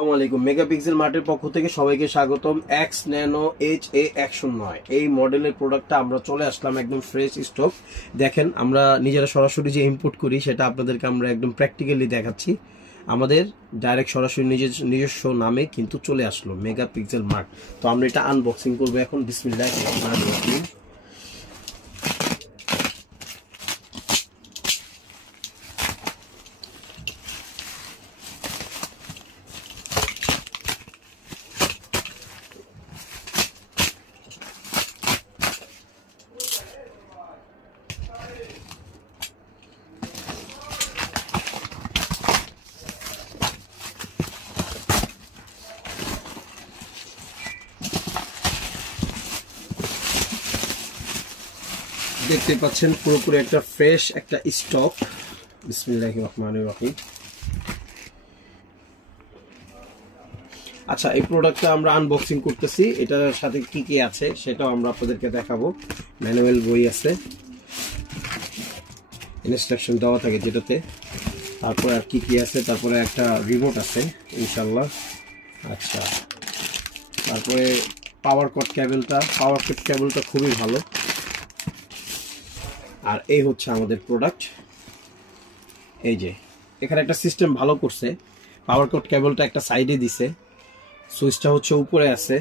আসসালামু আলাইকুম। মেগাপিক্সেল মার্টের পক্ষ থেকে সবাইকে স্বাগতম। এক্স ন্যানো HA 109 এই মডেলের প্রোডাক্টটা আমরা চলে আসলাম একদম ফ্রেশ স্টক। দেখেন আমরা নিজেরা সরাসরি যে ইম্পোর্ট করি সেটা আপনাদেরকে আমরা একদম প্র্যাকটিক্যালি দেখাচ্ছি। আমাদের ডাইরেক্ট সরাসরি নিজস্ব নামে কিন্তু চলে আসলো মেগাপিক্সেল মার্ট। তো আমরা এটা আনবক্সিং করবো এখন। বিসমিল্লাহির রহমানির রহিম। দেখতে পাচ্ছেন পুরোপুরি একটা ফ্রেশ একটা স্টক। বিসমিল্লাহির রহমানির রহিম। আচ্ছা, এই প্রোডাক্টটা আমরা আনবক্সিং করতেছি। এটার সাথে কি কি আছে সেটাও আমরা আপনাদেরকে দেখাবো। ম্যানুয়াল বই আছে, ইনস্ট্রাকশন দেওয়া থাকে যেটাতে। তারপরে আর কি কি আছে, তারপরে একটা রিমোট আছে ইনশাল্লাহ। আচ্ছা, তারপরে পাওয়ার কট কেবলটা খুবই ভালো। আর এই হচ্ছে আমাদের প্রোডাক্ট। এই যে এখানে একটা সিস্টেম ভালো করছে, পাওয়ার কট কেবলটা একটা সাইডে দিছে, সুইচটা হচ্ছে উপরে আছে।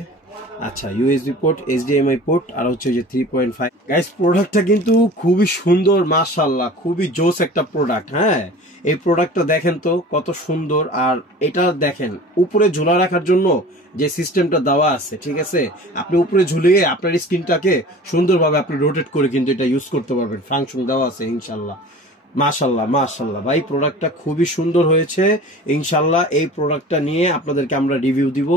আচ্ছা, ইউএসবি পোর্ট, HDMI পোর্ট, আর হচ্ছে যে 3.5। গাইস, প্রোডাক্টটা কিন্তু খুবই সুন্দর, মাশাআল্লাহ, খুবই জোস একটা প্রোডাক্ট। হ্যাঁ, এই প্রোডাক্টটা দেখেন তো কত সুন্দর। আর এটা দেখেন উপরে ঝুলা রাখার জন্য যে সিস্টেমটা দেওয়া আছে, ঠিক আছে, আপনি উপরে ঝুলিয়ে আপনার স্ক্রিনটাকে সুন্দরভাবে আপনি রোটেট করে কিন্তু এটা ইউজ করতে পারবেন। ফাংশন দেওয়া আছে ইনশাল্লাহ। মাশাল্লাহ মাশাল্লাহ ভাই, প্রোডাক্টটা খুবই সুন্দর হয়েছে ইনশাল্লাহ। এই প্রোডাক্টটা নিয়ে আপনাদেরকে আমরা রিভিউ দিব।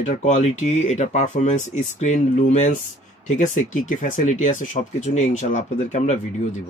এটার কোয়ালিটি, এটার পারফরমেন্স, স্ক্রিন, লুমেন্স, ঠিক আছে, কি কি ফ্যাসিলিটি আছে সবকিছু নিয়ে ইনশাল্লাহ আপনাদেরকে আমরা ভিডিও দিব।